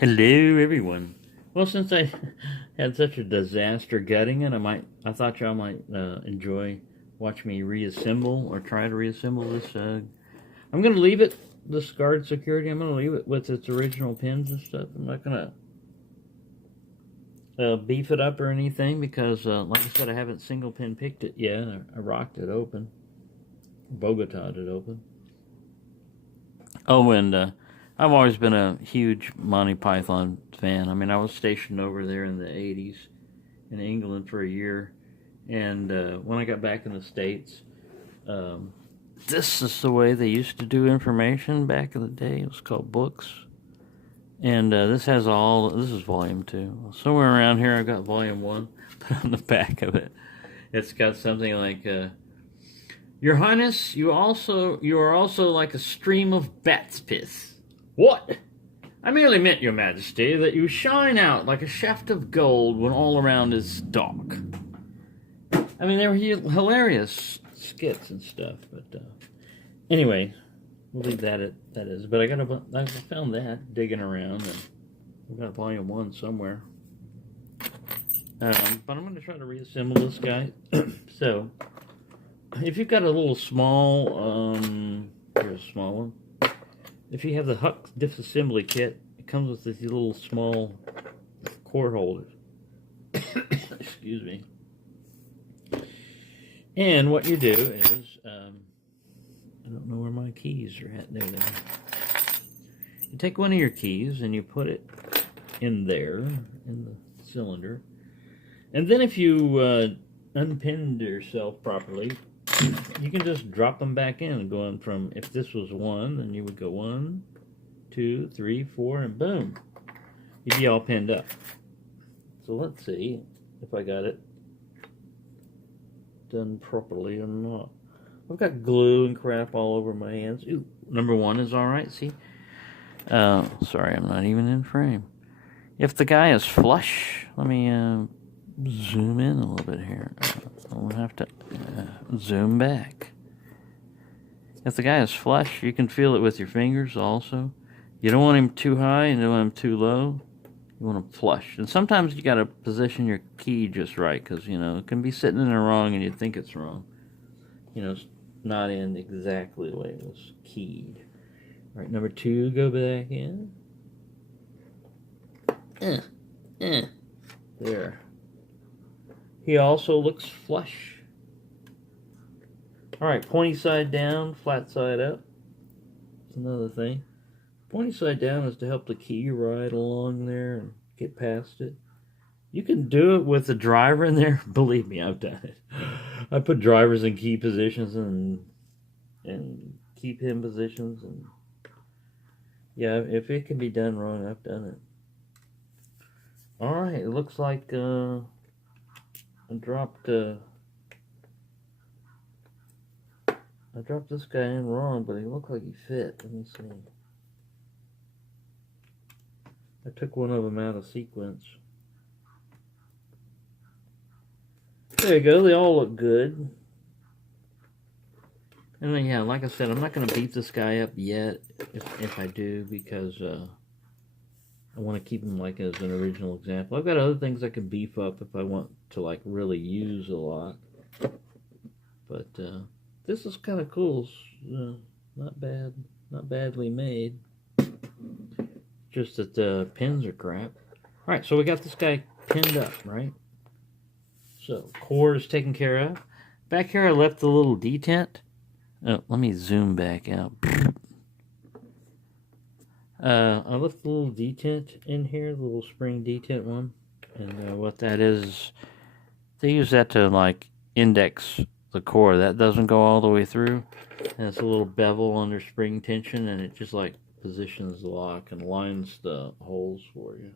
Hello, everyone. Well, since I had such a disaster gutting it, I thought y'all might enjoy watch me reassemble or try to reassemble this. I'm gonna leave it this guard security. I'm gonna leave it with its original pins and stuff. I'm not gonna beef it up or anything because, like I said, I haven't single pin picked it yet. I rocked it open, Bogota'd it open. Oh, and I've always been a huge Monty Python fan. I mean, I was stationed over there in the 80s in England for a year. And when I got back in the States, um, this is the way they used to do information back in the day. It was called books. And this is volume 2. Somewhere around here I've got volume 1. But on the back of it, it's got something like... Your Highness, you are also like a stream of bat's piss. What? I merely meant, Your Majesty, that you shine out like a shaft of gold when all around is dark. I mean, they were hilarious skits and stuff, but anyway, we'll leave that at that is. But I found that digging around, and I've got volume 1 somewhere. But I'm going to try to reassemble this guy. So, if you've got a little small, here's a small one. If you have the Huck disassembly kit, it comes with these little small cord holders. Excuse me. And what you do is, I don't know where my keys are at. There they are. You take one of your keys and you put it in there, in the cylinder. And then if you unpin yourself properly, you can just drop them back in, going from, if this was 1, then you would go 1, 2, 3, 4, and boom. You'd be all pinned up. So let's see if I got it done properly or not. I've got glue and crap all over my hands. Ooh, number 1 is alright, see? Sorry, I'm not even in frame. If the guy is flush, let me zoom in a little bit here. I'll have to zoom back. If the guy is flush, you can feel it with your fingers also. You don't want him too high and you don't want him too low. You want him flush. And sometimes you got to position your key just right because, it can be sitting in there wrong and you think it's wrong. It's not in exactly the way it was keyed. All right, number 2, go back in. There. He also looks flush. Alright, pointy side down, flat side up. That's another thing. Pointy side down is to help the key ride along there and get past it. You can do it with the driver in there. Believe me, I've done it. I put drivers in key positions and key pin positions. And yeah, if it can be done wrong, I've done it. Alright, it looks like... I dropped this guy in wrong, but he looked like he fit. Let me see. I took one of them out of sequence. There you go. They all look good. And then, yeah, like I said, I'm not going to beat this guy up yet, if I do, because I want to keep him like as an original example. I've got other things I can beef up if I want to like really use a lot. But this is kind of cool. Not bad, not badly made. Just that the pins are crap. All right, so we got this guy pinned up, right? So cord is taken care of. Back here, I left the little detent. Oh, let me zoom back out. I left the little detent in here, the little spring detent one. And what that is, they use that to like index the core. That doesn't go all the way through. And it's a little bevel under spring tension, and it just like positions the lock and lines the holes for you.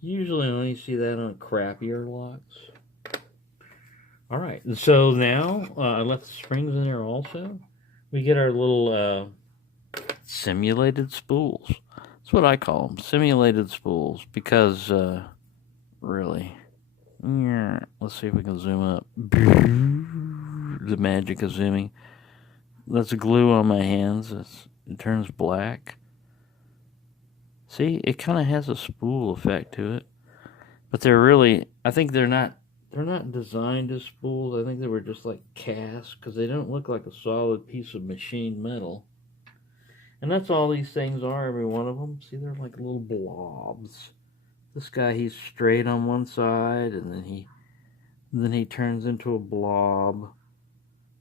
Usually I only see that on crappier locks. Alright, so now I left the springs in there also. We get our little simulated spools. That's what I call them, simulated spools, because really, let's see if we can zoom up. The magic of zooming. That's glue on my hands. It turns black. See, it kind of has a spool effect to it. But they're really, I think they're not designed as spools. I think they were just like cast because they don't look like a solid piece of machined metal. And that's all these things are, every one of them. See, they're like little blobs. This guy, he's straight on one side, and then he turns into a blob.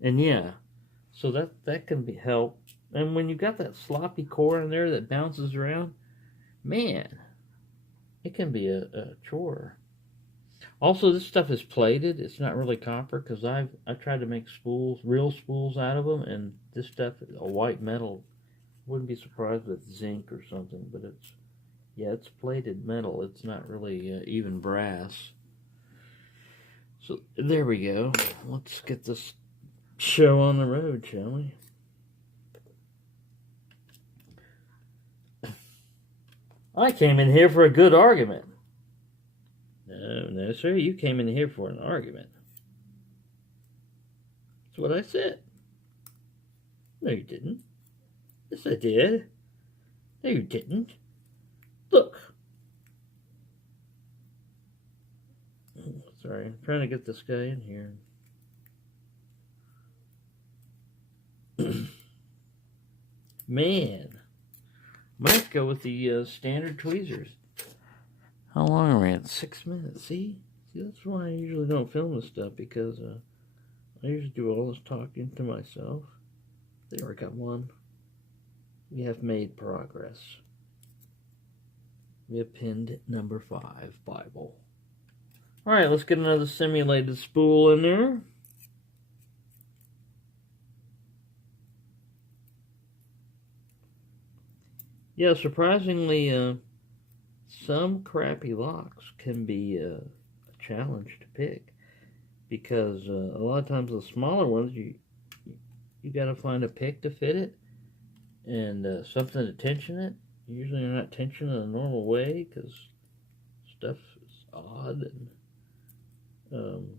And yeah, so that can be helped. And when you got that sloppy core in there that bounces around, man, it can be a chore. Also, this stuff is plated. It's not really copper because I've tried to make spools, real spools out of them, and this stuff is a white metal. Wouldn't be surprised with zinc or something, but it's plated metal. It's not really even brass. So there we go. Let's get this show on the road, shall we? I came in here for a good argument. No, sir. You came in here for an argument. That's what I said. No, you didn't. Yes, I did. No, you didn't. Look. Sorry, I'm trying to get this guy in here. Man. I might go with the standard tweezers. How long are we at? 6 minutes. See, that's why I usually don't film this stuff, because I usually do all this talking to myself. There, I got one. We have made progress. We have pinned number 5, Bible. Alright, let's get another simulated spool in there. Yeah, surprisingly, some crappy locks can be a challenge to pick, because a lot of times the smaller ones, you got to find a pick to fit it, and something to tension it. Usually you're not tensioning in a normal way because stuff is odd, and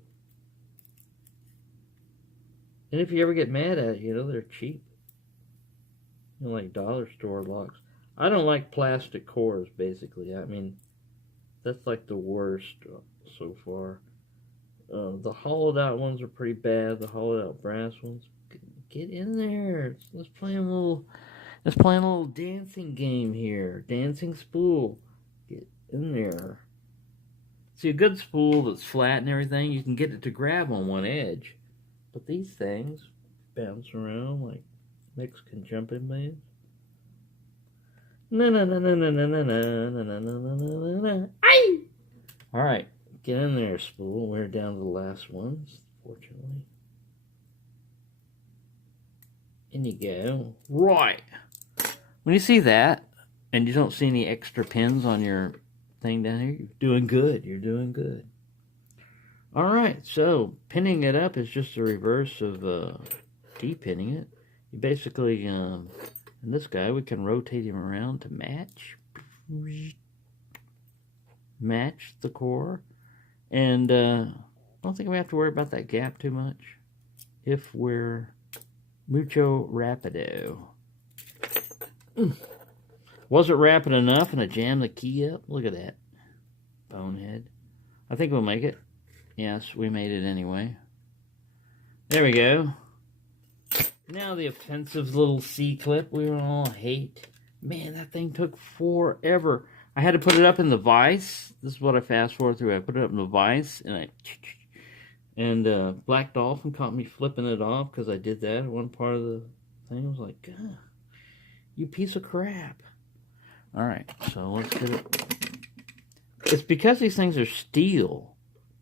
if you ever get mad at it, they're cheap. Like dollar store locks. I don't like plastic cores, basically. I mean, that's like the worst so far. The hollowed out ones are pretty bad. The hollowed out brass ones. Get in there. Let's play a little dancing game here. Dancing spool. Get in there. See, a good spool that's flat and everything, you can get it to grab on one edge. But these things bounce around like Mexican jumping man. Na na na na na na na na na na na na. Ay! Alright, get in there, spool. We're down to the last ones, fortunately. In you go. Right. When you see that, and you don't see any extra pins on your thing down here, you're doing good. You're doing good. Alright, so pinning it up is just the reverse of de-pinning it. You basically, and this guy, we can rotate him around to match the core. And I don't think we have to worry about that gap too much if we're mucho rapido. Wasn't rapid enough and I jammed the key up. Look at that. Bonehead. I think we'll make it. Yes, we made it anyway. There we go. Now the offensive little C-clip we all hate. Man, that thing took forever. I had to put it up in the vise. This is what I fast forward through. I put it up in the vise, and Black Dolphin caught me flipping it off because I did that at one part of the thing. I was like, God, you piece of crap. Alright, so let's get it. It's because these things are steel.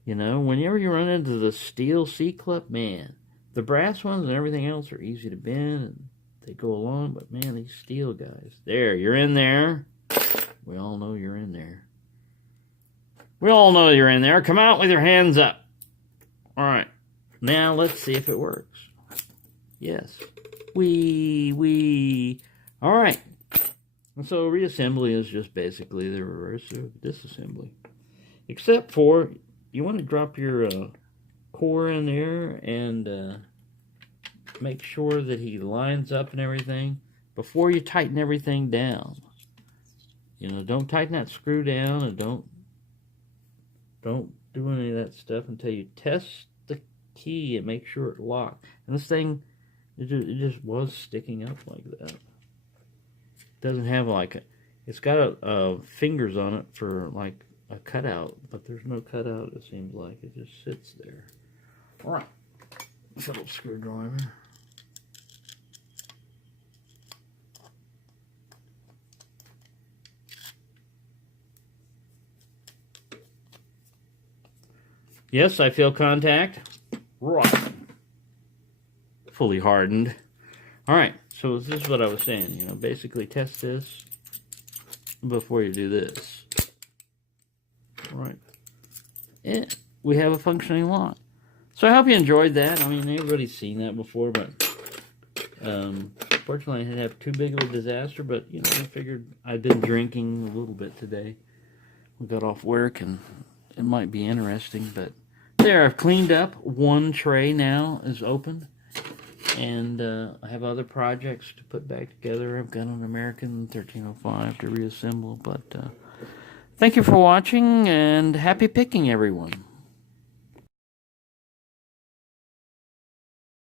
Whenever you run into the steel C-clip, man, the brass ones and everything else are easy to bend and they go along, but man, these steel guys. There, you're in there. We all know you're in there. We all know you're in there. Come out with your hands up. Alright, now let's see if it works. Yes. Alright. So reassembly is just basically the reverse of disassembly. Except for, you want to drop your core in there and make sure that he lines up and everything before you tighten everything down. You know, don't tighten that screw down, and don't do any of that stuff until you test the key and make sure it locked. And this thing, it just was sticking up like that. It doesn't have like it's got fingers on it for like a cutout, but there's no cutout. It seems like it just sits there. All right, Phillips screwdriver. Yes, I feel contact. Right. Fully hardened. All right, so this is what I was saying. You know, basically test this before you do this. All right. And we have a functioning lock. So I hope you enjoyed that. I mean, everybody's seen that before, but fortunately I didn't have too big of a disaster. But, you know, I figured I'd been drinking a little bit today. We got off work, and it might be interesting, but there, I've cleaned up. One tray now is open, and I have other projects to put back together. I've got an American 1305 to reassemble, but thank you for watching, and happy picking, everyone.